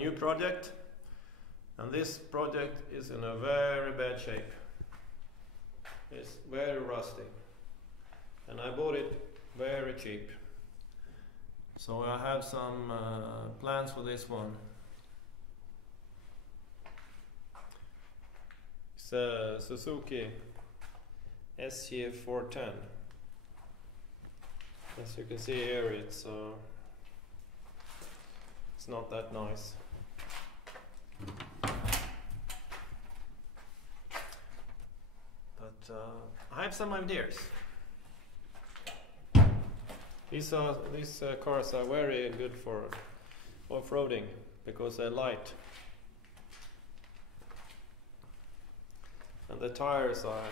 new project, and this project is in a very bad shape. It's very rusty, and I bought it very cheap. So I have some plans for this one. It's a Suzuki SJ410. As you can see here, it's not that nice. But I have some ideas. These cars are very good for off-roading because they're light. And the tires are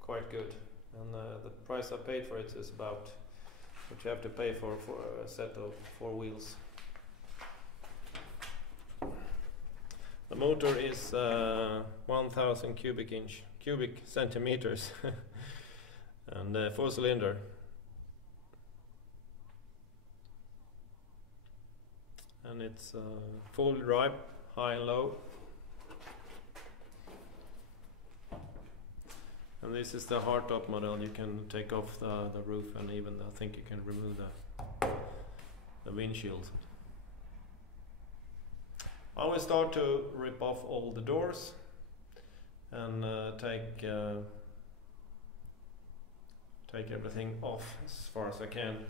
quite good. And the price I paid for it is about what you have to pay for a set of 4 wheels. The motor is 1000 cubic centimeters and 4-cylinder. And it's full drive, high and low. And this is the hardtop model. You can take off the roof, and even I think you can remove the windshield. I will start to rip off all the doors and take everything off as far as I can.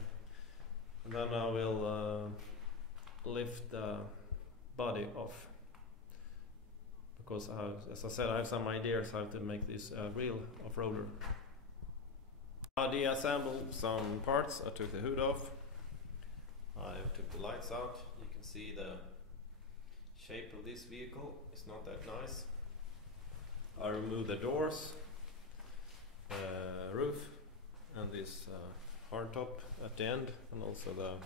And then I will lift the body off, because as I said, I have some ideas how to make this a real off-roader. I deassembled some parts. I took the hood off, I took the lights out. You can see the shape of this vehicle. It's not that nice. I removed the doors, roof, and this hardtop at the end, and also the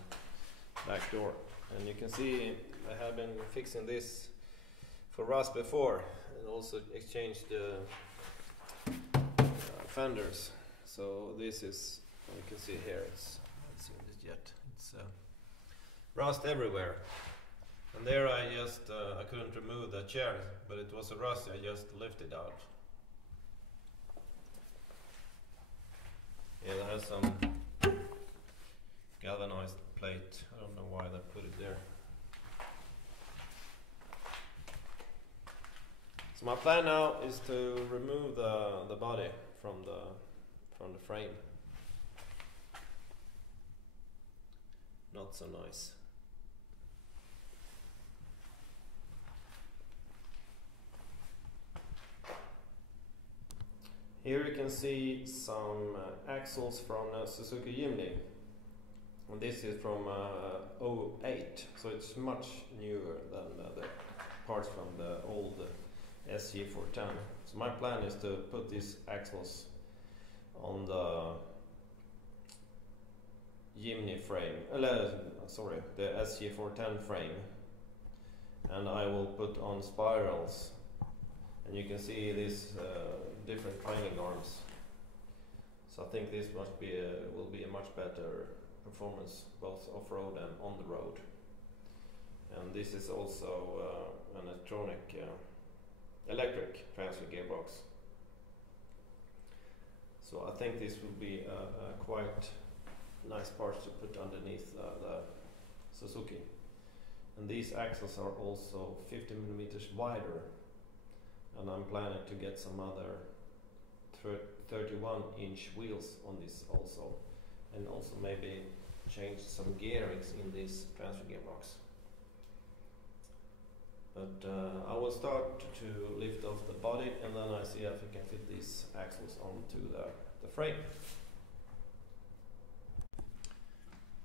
back door. And you can see I have been fixing this for rust before, and also exchanged the fenders. So this is, you can see here, it's not seen this yet. It's rust everywhere. And there I couldn't remove the chair, but it was a rust. I just lifted out. Yeah, it has some galvanized plate. I don't know why they put it there. So my plan now is to remove the body from the frame. Not so nice. Here you can see some axles from Suzuki Jimny. And this is from 08, so it's much newer than the parts from the old SJ410. So my plan is to put these axles on the Jimny frame, the SJ410 frame, and I will put on spirals. And you can see these different planing arms. So I think this must be will be a much better performance, both off-road and on the road. And this is also an electric transfer gearbox. So I think this will be a quite nice parts to put underneath the Suzuki. And these axles are also 50 millimeters wider. And I'm planning to get some other 31-inch wheels on this also, and also maybe change some gearings in this transfer gearbox. But I will start to lift off the body, and then I see if I can fit these axles onto the frame.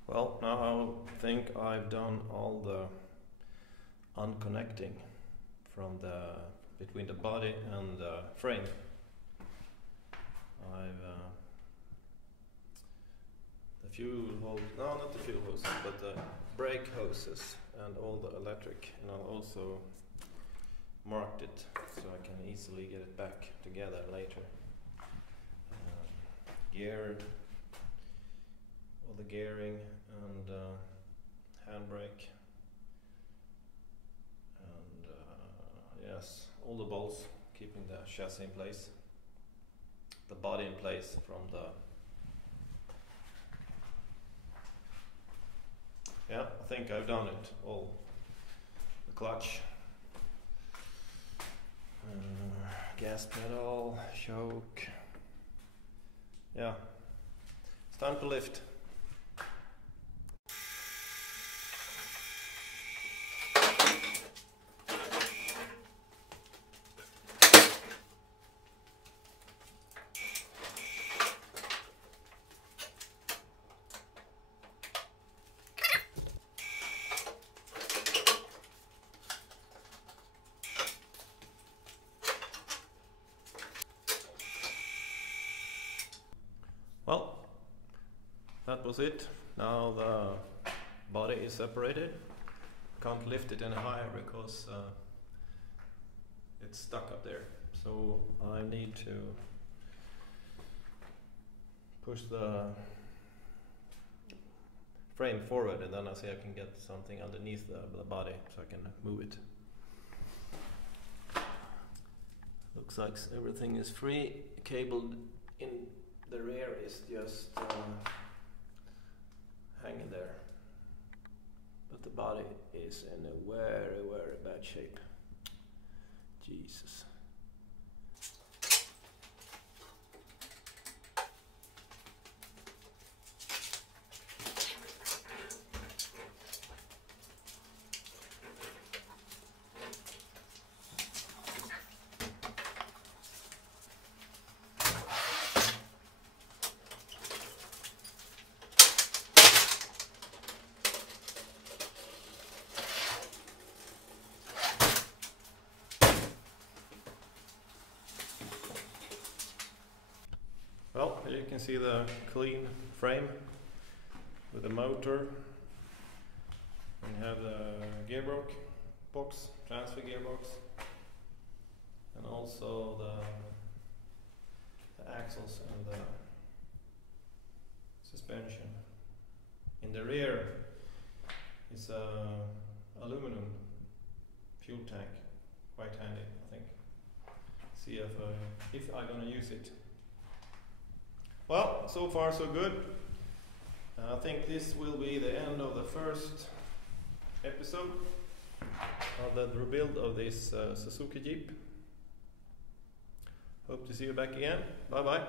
Well, now I think I've done all the unconnecting from between the body and the frame. The fuel hose, no, not the fuel hoses, but the brake hoses and all the electric, and I'll also marked it so I can easily get it back together later. Geared, all the gearing and handbrake. all the bolts keeping the chassis in place, the body in place from the... Yeah, I think I've done it all. The clutch, gas pedal, choke. Yeah, it's time to lift. Well, that was it. Now the body is separated. Can't lift it any higher because it's stuck up there. So I need to push the frame forward, and then I see I can get something underneath the body so I can move it. Looks like everything is free. Cabled in the rear is just hanging there, but the body is in a very, very bad shape. Jesus. Well, here you can see the clean frame with the motor. We have the gearbox box, transfer gearbox, and also the axles and the suspension. In the rear is a aluminum fuel tank, quite handy, I think. See if I'm gonna use it. Well, so far so good. I think this will be the end of the first episode of the rebuild of this Suzuki Jeep. Hope to see you back again. Bye bye.